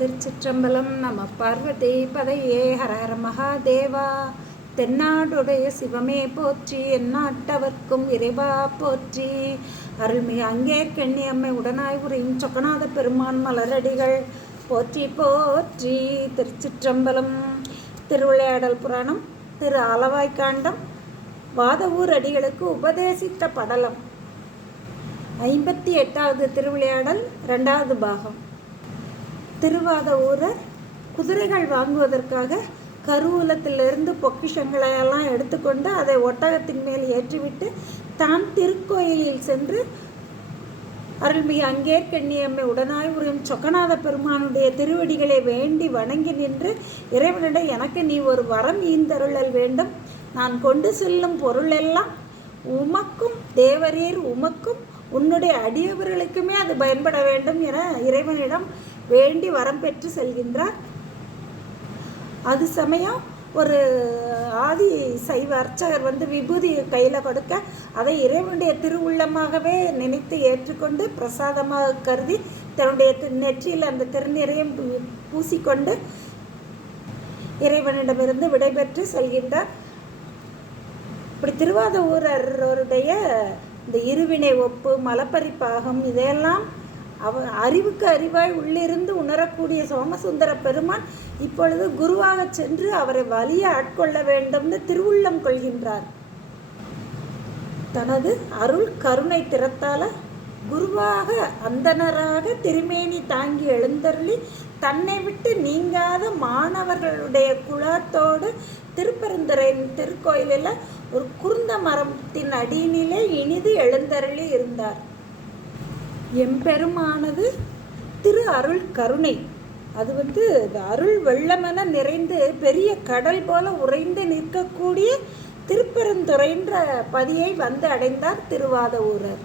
திருச்சிற்றம்பலம். நம பார்வதி பதையே. ஹர ஹர மகாதேவா. தென்னாடுடைய சிவமே போற்றி, எந்நாட்டவர்க்கும் இறைவா போற்றி. அருள்மிகு அங்கேற்கண்ணி அம்மை உடனாய் உரையும் சொக்கநாத பெருமான் மலரடிகள் போற்றி போற்றி. திருச்சிற்றம்பலம். திருவிளையாடல் புராணம் திரு ஆலவாய்க்காண்டம் வாதவூர் அடிகளுக்கு உபதேசித்த படலம். 58வது திருவிளையாடல் 2வது பாகம். திருவாதவூரர் குதிரைகள் வாங்குவதற்காக கருவூலத்திலிருந்து பொக்கிஷங்களையெல்லாம் எடுத்துக்கொண்டு அதை ஒட்டகத்தின் மேல் ஏற்றிவிட்டு தான் திருக்கோயிலில் சென்று அருள்மிகு அங்கேற்கண்ணியம்மை உடனாய் உரையும் சொக்கநாத பெருமானுடைய திருவடிகளை வேண்டி வணங்கி நின்று, இறைவனிடம் எனக்கு நீ ஒரு வரம் ஈந்தருளல் வேண்டும். நான் கொண்டு செல்லும் பொருளெல்லாம் உமக்கும் தேவரீர் உமக்கும் உன்னுடைய அடியவர்களுக்குமே அது பயன்பட வேண்டும் என இறைவனிடம் வேண்டி வரம் பெற்று செல்கின்றார். அது சமயம் ஒரு ஆதி சைவ அர்ச்சகர் விபூதி கையில் கொடுக்க அதை இறைவனுடைய திருவுள்ளமாகவே நினைத்து ஏற்றுக்கொண்டு பிரசாதமாக கருதி தன்னுடைய நெற்றியில் அந்த திருநிறையும் பூசிக்கொண்டு இறைவனிடமிருந்து விடைபெற்று செல்கின்றார். இப்படி திருவாதவூரருடைய இந்த இருவினை ஒப்பு மலப்பரிப்பாகம் இதையெல்லாம் அறிவுக்கு அறிவாய் உள்ளிருந்து உணரக்கூடிய சோமசுந்தர பெருமான் இப்பொழுது குருவாக சென்று அவரை வலிய ஆட்கொள்ள வேண்டும்னு திருவுள்ளம் கொள்கின்றார். தனது அருள் கருணை திறத்தால குருவாக அந்தனராக திருமேனி தாங்கி எழுந்தருளி தன்னை விட்டு நீங்காத மாணவர்களுடைய குலத்தோடு திருப்பெருந்துறை திருக்கோயிலில் ஒரு குருந்த மரத்தின் அடியினிலே இனிது எழுந்தருளி இருந்தார். எம்பெருமானது திரு அருள் கருணை அது அருள் வெள்ளமென நிறைந்து பெரிய கடல் போல உறைந்து நிற்கக்கூடிய திருப்பெருந்துறைன்ற பதியை அடைந்தார் திருவாதவூரர்.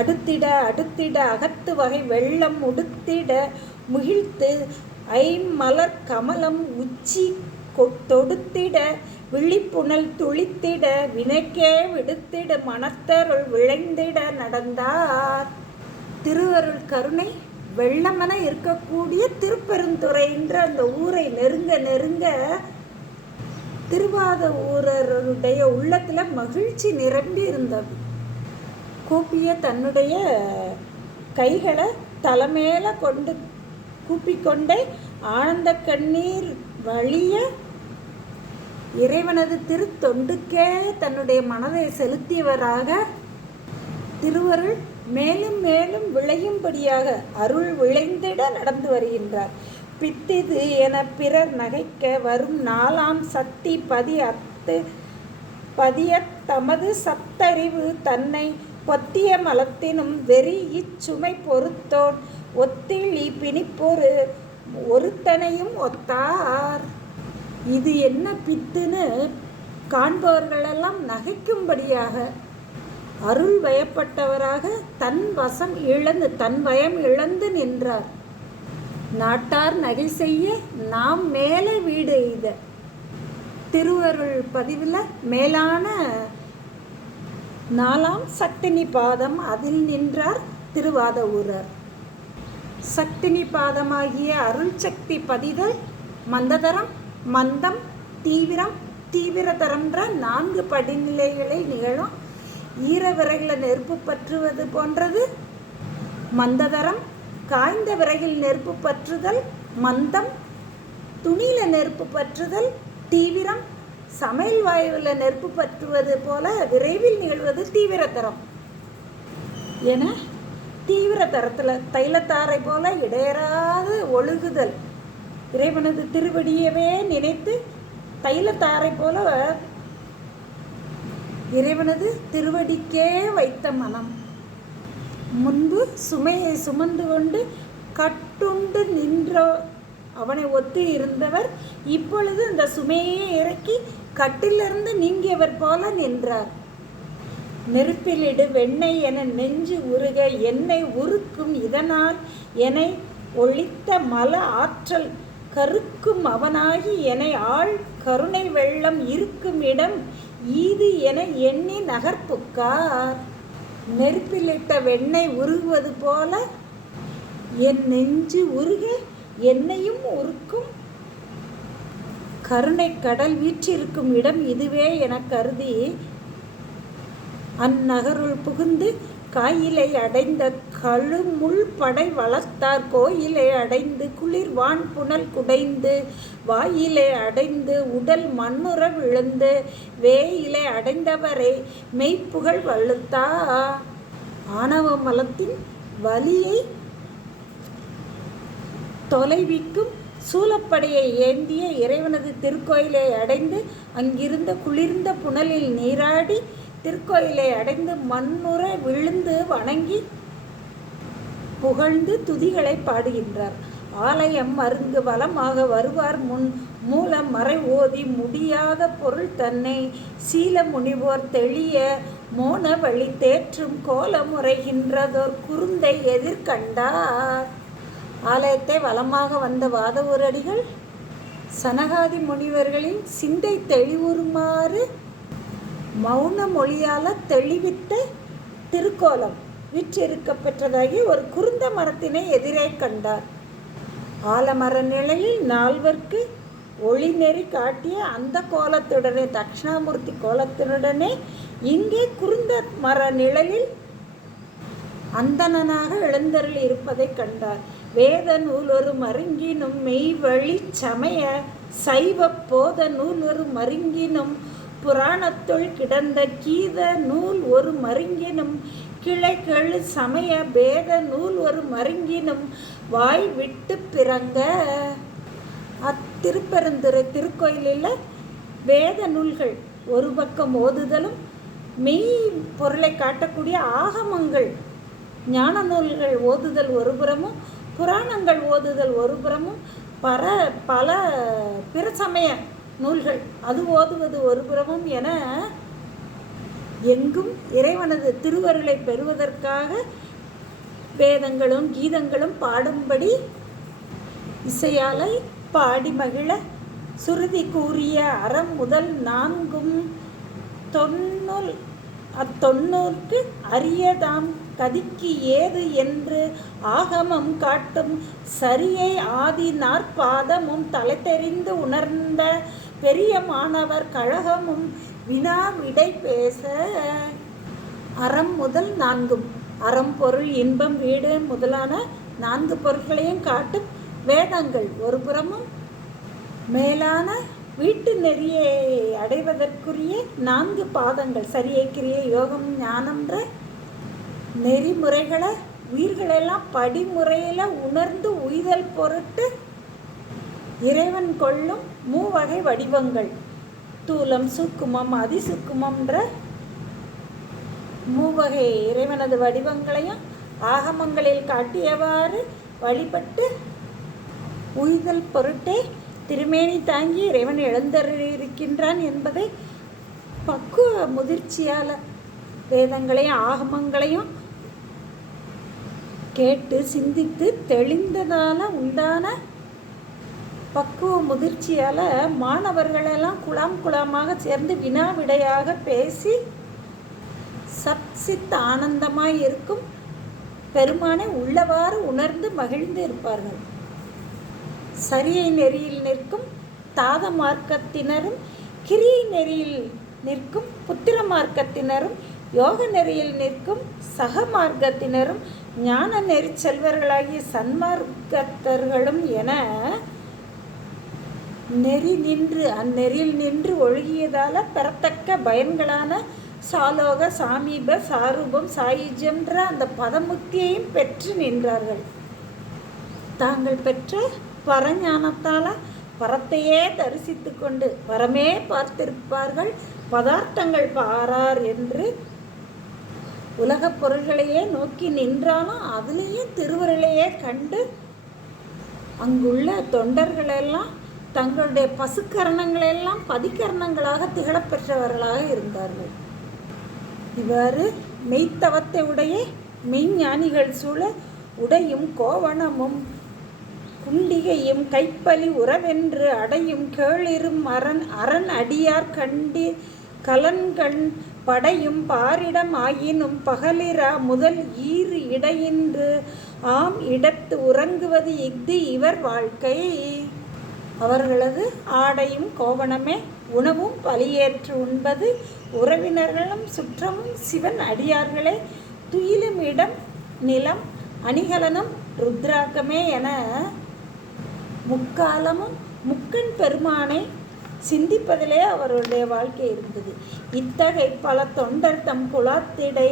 அடுத்திட அடுத்திட அகத்து வகை வெள்ளம் உடுத்திட முகிழ்த்து ஐம்மலர் கமலம் உச்சி தொடுத்திட விழிப்புணல் துளித்திட வினைக்கே விடுத்திட மனத்தருள் விளைந்திட நடந்தார். திருவருள் கருணை வெள்ளமென இருக்கக்கூடிய திருப்பெருந்துறைன்ற அந்த ஊரை நெருங்க நெருங்க திருவாதவூரருடைய உள்ளத்துல மகிழ்ச்சி நிரம்பி இருந்தது. கூப்பிய தன்னுடைய கைகளை தலைமேல கொண்டு கூப்பிக்கொண்டே ஆனந்த கண்ணீர் வழிய இறைவனது திருத்தொண்டுக்கே தன்னுடைய மனதை செலுத்தியவராக திருவருள் மேலும் மேலும் விளையும்படியாக அருள் விளைந்திட நடந்து வருகின்றார். பித்திது என பிறர் நகைக்க வரும் 4ஆம் சக்தி பதிய தமது சத்தறிவு தன்னை பொத்திய மலத்தினும் வெறி இச்சுமை பொறுத்தோன் ஒத்திழி பிணிப்பொரு ஒருத்தனையும் ஒத்தார். இது என்ன பித்துன்னு காண்பவர்களெல்லாம் நகைக்கும்படியாக அருள் வயப்பட்டவராக தன் வயம் இழந்து நின்றார். நாட்டார் நகை செய்ய நாம் மேலே வீடு எய்த. திருவருள் பதிவில் மேலான 4ஆம் சக்தினி பாதம் அதில் நின்றார் திருவாதவூரர். சக்தினி பாதமாகிய அருள் சக்தி பதிதல் மந்ததரம் மந்தம் தீவிரம் தீவிரதரம்ன்ற 4 படிநிலைகளில் நிகழும். ஈரவிறகில் நெருப்பு பற்றுவது போன்றது மந்ததரம், காய்ந்த விறகில் நெருப்பு பற்றுதல் மந்தம், துணியில் நெருப்பு பற்றுதல் தீவிரம், சமையல் வாயுவில் நெருப்பு பற்றுவது போல விரைவில் நிகழ்வது தீவிரதரம் என தீவிரதரத்தில் தைலத்தாரை போல இடையறாது ஒழுகுதல். இறைவனது திருவடியவே நினைத்து தைலத்தாரை போல இறைவனது திருவடிக்கே வைத்த மனம். முன்பு சுமையை சுமந்து கொண்டு கட்டுண்டு நின்ற அவனை ஒத்து இருந்தவர் இப்பொழுது அந்த சுமையை இறக்கி கட்டிலிருந்து நீங்கியவர் போல நின்றார். நெருப்பிலிடு வெண்ணெய் என நெஞ்சு உருக என்னை உருக்கும் இதனால் என்னை ஒழித்த மல ஆற்றல் கருக்கும் அவனாகி என்னை ஆள் கருணை வெள்ளம் இருக்கும் இடம் ஈது என எண்ணி நகர்ப்புக்கார். நெருப்பிலிட்ட வெண்ணெய் உருகுவது போல என் நெஞ்சு உருக என்னையும் உருக்கும் கருணை கடல் வீற்றிருக்கும் இடம் இதுவே எனக் கருதி அந்நகருள் புகுந்து காயிலை அடைந்த கழுமுள் படை வளர்த்தார் கோயிலை அடைந்து குளிர்வான் புனல் குடைந்து வாயிலை அடைந்து உடல் மண்ணுற விழுந்து வேயிலை அடைந்தவரை மெய்ப்புகழ் வழுத்தா. ஆணவ மலத்தின் வலியை தொலைவிக்கும் சூலப்படையை ஏந்திய இறைவனது திருக்கோயிலை அடைந்து அங்கிருந்த குளிர்ந்த புனலில் நீராடி திருக்கோயிலை அடைந்து மண்ணுற விழுந்து வணங்கி புகழ்ந்து துதிகளை பாடுகின்றார். ஆலயம் அருங்கு வலமாக வருவார் முன் மூல மறை ஓதி முடியாத பொருள் தன்னை சீல முனிவோர் தெளிய மோன வழி தேற்றும் கோல முறைகின்றதோர் குருந்தை எதிர்கண்டார். ஆலயத்தை வலமாக வந்த வாதவூரடிகள் சனகாதி முனிவர்களின் சிந்தை தெளிவுறுமாறு மௌன மொழியால் தெளிவித்த திருக்கோலம் விற்றிருக்க பெற்றதாகி ஒரு குருந்த மரத்தினை எதிரே கண்டார். ஆலமர நிலையில் நால்வர்க்கு ஒளி நெறி காட்டிய அந்த கோலத்துடனே தட்சிணாமூர்த்தி கோலத்துடனே இங்கே குருந்த மர நிழலில் அந்தணனாக எழுந்தருள் இருப்பதை கண்டார். வேத நூல் ஒரு மருங்கினும் மெய்வழி சமய சைவ போத நூல் ஒரு மருங்கினும் புராணத்துள் கிடந்த கீத நூல் ஒரு மருங்கினும் கிளைகள் சமய பேத நூல் ஒரு மருங்கினும் வாய் விட்டு பிறங்க. அத்திருப்பெருந்துறை திருக்கோயிலில் வேத நூல்கள் ஒரு பக்கம் ஓதுதலும் மெய் பொருளை காட்டக்கூடிய ஆகமங்கள் ஞான நூல்கள் ஓதுதல் ஒரு புறமும் புராணங்கள் ஓதுதல் ஒரு புறமும் பல பிற சமய நூல்கள் அது ஓதுவது ஒரு புறமும் என எங்கும் இறைவனது திருவருளை பெறுவதற்காக வேதங்களும் கீதங்களும் பாடும்படி இசையாலை பாடி மகிழ சுருதி கூறிய அறம் முதல் நான்கும் அத்தொன்னூர்க்கு அரியதாம் கதிக்கு ஏது என்று ஆகமம் காட்டும் சரியை ஆதி நாற்பாதமும் தலை தெரிந்து உணர்ந்த பெரிய மாணவர் கழகமும் வினா விடை பேச. அறம் முதல் நான்கும் அறம் பொருள் இன்பம் வீடு முதலான 4 பொருட்களையும் காட்டும் வேதங்கள் ஒரு புறமும் மேலான வீட்டு நெறியை அடைவதற்குரிய 4 பாதங்கள் சரியை கிரியை யோகம் ஞானம்ன்ற நெறிமுறைகளை உயிர்களெல்லாம் படிமுறையில் உணர்ந்து உய்தல் பொருட்டு இறைவன் கொள்ளும் 3 வகை வடிவங்கள் தூலம் சுக்குமம் அதிசுக்குமம்ன்ற 3 வகை இறைவனது வடிவங்களையும் ஆகமங்களில் காட்டியவாறு வழிபட்டு உய்தல் பொருட்டே திருமேனி தாங்கி இறைவன் எழுந்தருளியிருக்கின்றான் என்பதை பக்குவ முதிர்ச்சியால் வேதங்களையும் ஆகமங்களையும் கேட்டு சிந்தித்து தெளிந்ததால் உண்டான பக்குவ முதிர்ச்சியால் மாணவர்களெல்லாம் குழாமாக சேர்ந்து வினா விடையாக பேசி சத்சித் ஆனந்தமாய் இருக்கும் பெருமானை உள்ளவாறு உணர்ந்து மகிழ்ந்து இருப்பார்கள். சரியை நெறியில் நிற்கும் தாத மார்க்கத்தினரும் கிரியை நெறியில் நிற்கும் புத்திர மார்க்கத்தினரும் யோக நெறியில் நிற்கும் சக மார்க்கத்தினரும் ஞான நெறி செல்வர்களாகிய சன்மார்க்கத்தர்களும் என நெறி நின்று அந்நெறியில் நின்று ஒழுகியதால் பெறத்தக்க பயன்களான சாலோக சாமீப சாரூபம் சாயுஜ்யம்ன்ற அந்த பதமுக்தியையும் பெற்று நின்றார்கள். தாங்கள் பெற்ற பரஞானத்தால் பரத்தையே தரிசித்து கொண்டு பரமே பார்த்திருப்பார்கள் பதார்த்தங்கள் பாரார் என்று உலகப் பொருள்களையே நோக்கி நின்றாலும் அதுலேயும் திருவருளையே கண்டு அங்குள்ள தொண்டர்களெல்லாம் தங்களுடைய பசுக்கரணங்களெல்லாம் பதிக்கரணங்களாக திகழப்பெற்றவர்களாக இருந்தார்கள். இவ்வாறு மெய்த்தவத்தை உடைய மெய்ஞானிகள் சூழ உடையும் கோவணமும் குண்டிகையும் கைப்பலி உறவென்று அடையும் கேளிரும் அரண் அடியார் கண்டி கலன்கண் படையும் பாரிடம் ஆயினும் பகலிரா முதல் ஈறு இடையின்று ஆம் இடத்து உறங்குவது இஃது இவர் வாழ்க்கை. அவர்களது ஆடையும் கோவணமே உணவும் பலியேற்று உண்பது உறவினர்களும் சுற்றமும் சிவன் அடியார்களே துயிலும் இடம் நிலம் அணிகலனும் ருத்ராக்கமே என முக்காலமும் முக்கண் பெருமானை சிந்திப்பதிலே அவருடைய வாழ்க்கை இருந்தது. இத்தகை பல தொண்டர் தம் குலத்திடை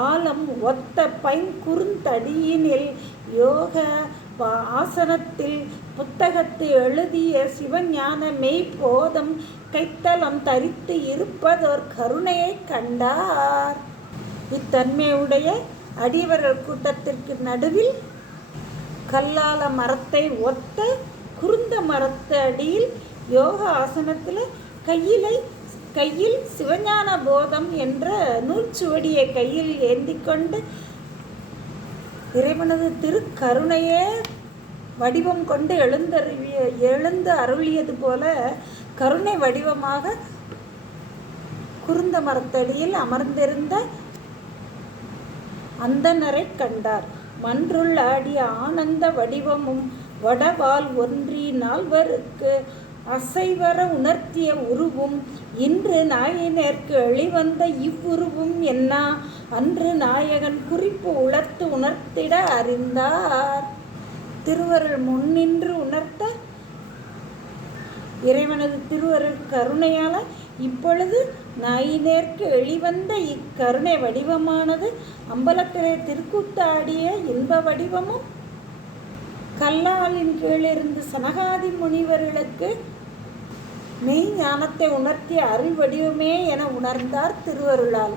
ஆலம் ஒத்த பைங்குறுந்தடியினில் யோக ஆசனத்தில் புத்தகத்து எழுதிய சிவஞான மெய்போதம் கைத்தலம் தரித்து இருப்பதோர் கருணையை கண்டார். இத்தன்மையுடைய அடியவர்கள் கூட்டத்திற்கு நடுவில் கல்லால மரத்தை ஒத்த குருந்த மரத்து அடியில் யோக ஆசனத்தில் கையில் சிவஞான போதம் என்ற நூற்சுவடியை கையில் ஏந்தி கொண்டு இறைவனது திருக்கருணையே வடிவம் கொண்டு எழுந்து அருளியது போல கருணை வடிவமாக குருந்த மரத்தடியில் அமர்ந்திருந்த அந்தணரை கண்டார். மன்றுள் ஆடிய ஆனந்த வடிவமும் வடவால் ஒன்றி நால்வருக்கு அசைவர உணர்த்திய உருவும் இன்று நாயினேற்கு எளிவந்த இவ்வுருவும் என்ன அன்று நாயகன் குறிப்பு உணர்த்து உணர்த்திட அறிந்தார். திருவருள் முன்னின்று உணர்த்த இறைவனது திருவருள் கருணையால் இப்பொழுது நாயினேற்கு எளிவந்த இக்கருணை வடிவமானது அம்பலத்திலே திருக்கூத்தாடிய இன்ப வடிவமும் கல்லாலின் கீழிருந்து சனகாதி முனிவர்களுக்கு மெய் ஞானத்தை உணர்த்திய அருள் வடிவமே என உணர்ந்தார் திருவருளால்.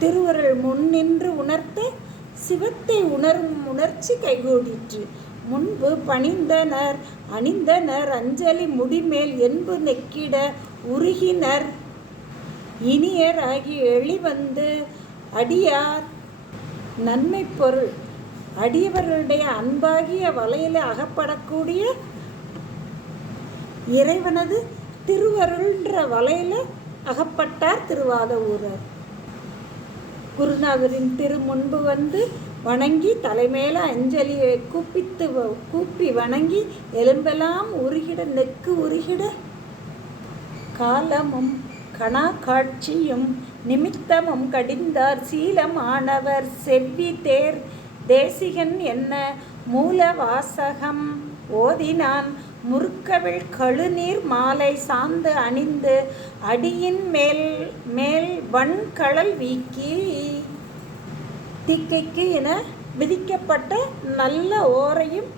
திருவருள் முன்னின்று உணர்த்த சிவத்தை உணரும் உணர்ச்சி கைகூடிற்று. முன்பு பணிந்தனர் அணிந்தனர் அஞ்சலி முடிமேல் என்பு நெக்கிட உருகினர் இனியர் ஆகி எளிவந்து அடியார் நன்மை பொருள் அடியவர்களுடைய அன்பாகிய வலையில் அகப்படக்கூடிய இறைவனது திருவருள்ன்ற வலையில் அகப்பட்டார் திருவாதவூரர். குருநாதரின் முன்பு வந்து வணங்கி தலைமையில அஞ்சலியை கூப்பி வணங்கி எலும்பெல்லாம் உருகிட நெக்கு உருகிட காலமும் கணா காட்சியும் நிமித்தமும் கடிந்தார் சீலமானவர் செவ்வி தேர் தேசிகன் என்ன மூல வாசகம் ஓதினான் முறுக்கவிழ் கழுநீர் மாலை சாந்து அணிந்து அடியின் மேல் வன்கழல் வீக்கி தீக்கைக்கு என விதிக்கப்பட்ட நல்ல ஓரையும்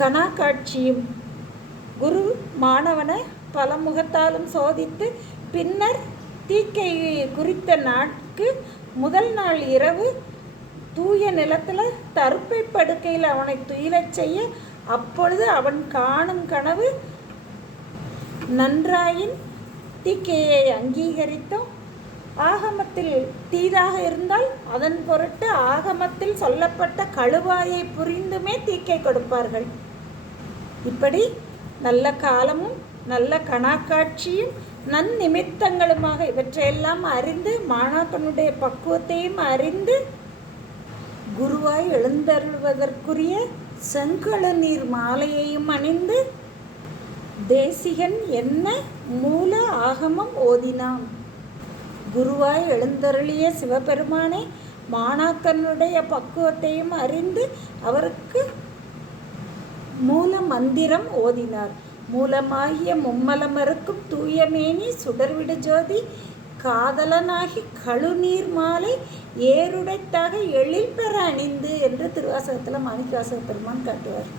கணாக்காட்சியும் குரு மாணவனை பல முகத்தாலும் சோதித்து பின்னர் தீக்கை குறித்த நாட்கு முதல் நாள் இரவு தூய நிலத்தில் தருப்பை படுக்கையில் அவனை துயிலச் செய்ய அப்பொழுது அவன் காணும் கனவு நன்றாயின் தீக்கையை அங்கீகரித்தோம். ஆகமத்தில் தீதாக இருந்தால் அதன் பொருட்டு ஆகமத்தில் சொல்லப்பட்ட கழுவாயை புரிந்துமே தீக்கை கொடுப்பார்கள். இப்படி நல்ல காலமும் நல்ல கணாக்காட்சியும் நன்னிமித்தங்களுமாக இவற்றையெல்லாம் அறிந்து மாணாக்கனுடைய பக்குவத்தையும் அறிந்து குருவாய் எழுந்தருள்வதற்குரிய செங்கழு நீர் மாலையையும் அணிந்து தேசிகன் என்ன மூல ஆகமம் ஓதினான். குருவாய் எழுந்தருளிய சிவபெருமானை மாணாக்கனுடைய பக்குவத்தையும் அறிந்து அவருக்கு மூல மந்திரம் ஓதினார். மூலமாகிய மும்மலமருக்கும் தூயமேனி சுடர்விடு ஜோதி காதலனாகி கழுநீர் மாலை ஏருடைத்தாக எழில் பெற அணிந்து என்று திருவாசகத்தில் மாணிக்கவாசக பெருமான் காட்டுவார்.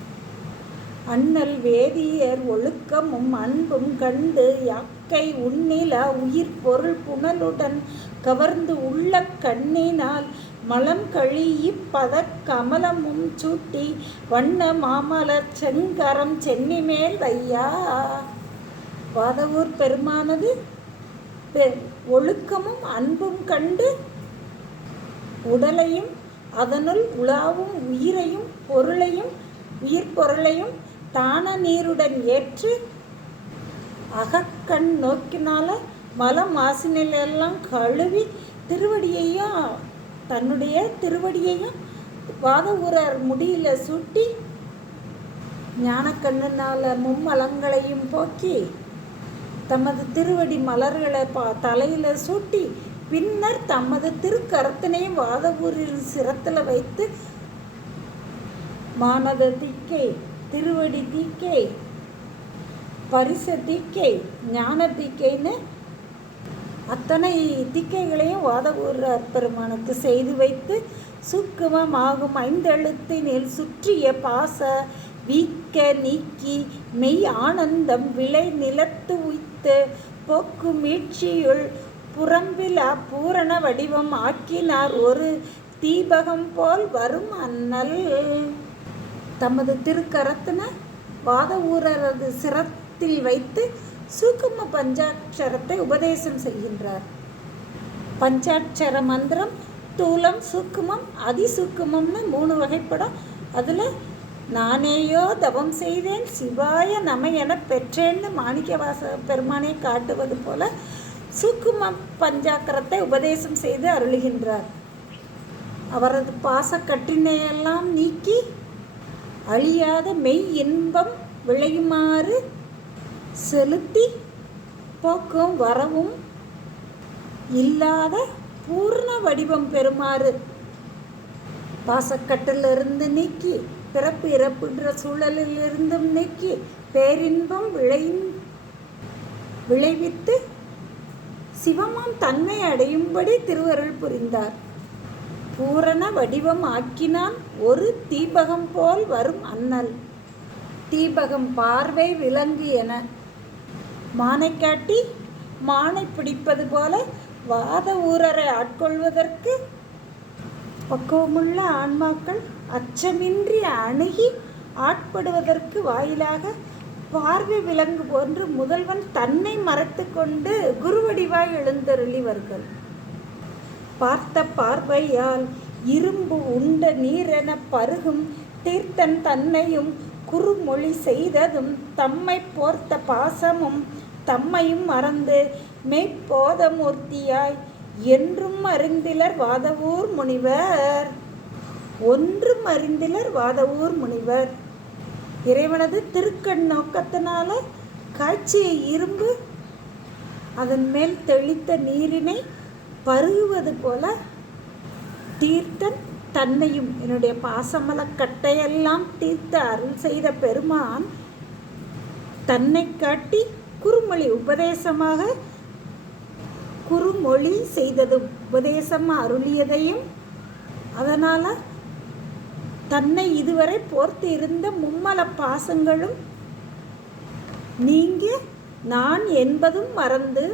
அண்ணல் வேதியர் ஒழுக்கமும் அன்பும் கண்டு யாக்கை உன்னில உயிர் பொருள் புனலுடன் கவர்ந்து உள்ள கண்ணினால் மலம் கழி இப்பத கமலமும் சூட்டி வண்ண மாமலர் செங்கரம் சென்னிமேல் வையா. வாதவூர் பெருமானது ஒழுக்கமும் அன்பும் கண்டு உடலையும் அதனுள் உலாவும் உயிர் பொருளையும் தான நீருடன் ஏற்று அகக்கண் நோக்கினால மலம் மாசினிலெல்லாம் கழுவி தன்னுடைய திருவடியையும் வாத ஊரர் முடியில சூட்டி ஞானக்கண்ணனால மும்மலங்களையும் போக்கி தமது திருவடி மலர்களை தலையில சூட்டி பின்னர் தமது திருக்கரத்தினையும் வாதவூரில் சிரத்தில் வைத்து மானத தீக்கை, திருவடி தீக்கை, பரிச தீக்கை, ஞான தீக்கைன்னு அத்தனை தீக்கைகளையும் வாதவூரர் பெருமானுக்கு செய்து வைத்து சூக்குமமாகும் 5 எழுத்தினில் சுற்றிய பாச வீக்க நீக்கி மெய் ஆனந்தம் விளை நிலத்து உய்த்து போக்கு மீட்சியுள் புறம்பிலா பூரண வடிவம் ஆக்கினார் ஒரு தீபகம் போல் வரும் அண்ணல். தமது திருக்கரத்தின வாதவூரரது சிரத்தில் வைத்து சூக்கும பஞ்சாட்சரத்தை உபதேசம் செய்கின்றார். பஞ்சாட்சர மந்திரம் தூலம், சூக்குமம், அதிசூக்குமம்னு 3 வகைப்படும். அதில் நானேயோ தவம் செய்தேன் சிவாய நம என பெற்றேன்னு மாணிக்கவாச பெருமானை காட்டுவது போல சூக்கும பஞ்சாக்கரத்தை உபதேசம் செய்து அருளுகின்றார். அவரது பாசக்கட்டினையெல்லாம் நீக்கி அழியாத மெய் இன்பம் விளையுமாறு செலுத்தி போக்கும் வரவும் இல்லாத பூர்ண வடிவம் பெறுமாறு பாசக்கட்டிலிருந்து நீக்கி பிறப்பு இறப்புன்ற சூழலிலிருந்தும் நீக்கி பேரின்பம் விளைவித்து சிவமாம் தன்மை அடையும்படி திருவருள் புரிந்தார். பூரண வடிவம் ஆக்கினான் ஒரு தீபகம் போல் வரும் அண்ணல். தீபகம் பார்வை விலங்கு என மானை காட்டி மானை பிடிப்பது போல வாத ஊரரை ஆட்கொள்வதற்கு பக்குவமுள்ள ஆன்மாக்கள் அச்சமின்றி அணுகி ஆட்படுவதற்கு வாயிலாக பார்வை விலங்கு போன்று முதல்வன் தன்னை மறைத்து கொண்டு குருவடிவாய் எழுந்தருளிவர்கள். பார்த்த பார்வையால் இரும்பு உண்ட நீரென பருகும் தீர்த்தன் தன்னையும் குறுமொழி செய்ததும் தம்மை போர்த்த பாசமும் தம்மையும் மறந்து மெய்ப்போதமூர்த்தியாய் என்றும் அறிந்திலர் வாதவூர் முனிவர். ஒன்றும் அறிந்திலர் வாதவூர் முனிவர். இறைவனது திருக்கண் நோக்கத்தினால காய்ச்சிய இரும்பு அதன் மேல் தெளித்த நீரினை பருகுவது போல தீர்த்தன் தன்னையும் என்னுடைய பாசமலக்கட்டையெல்லாம் தீர்த்த அருள் செய்த பெருமான் தன்னை காட்டி குறுமொழி உபதேசமாக குறுமொழி செய்ததும் உபதேசமாக அருளியதையும் அதனால் தன்னை இதுவரை போர்த்து இருந்த மும்மல பாசங்களும் நீங்க நான் என்பதும் மறந்து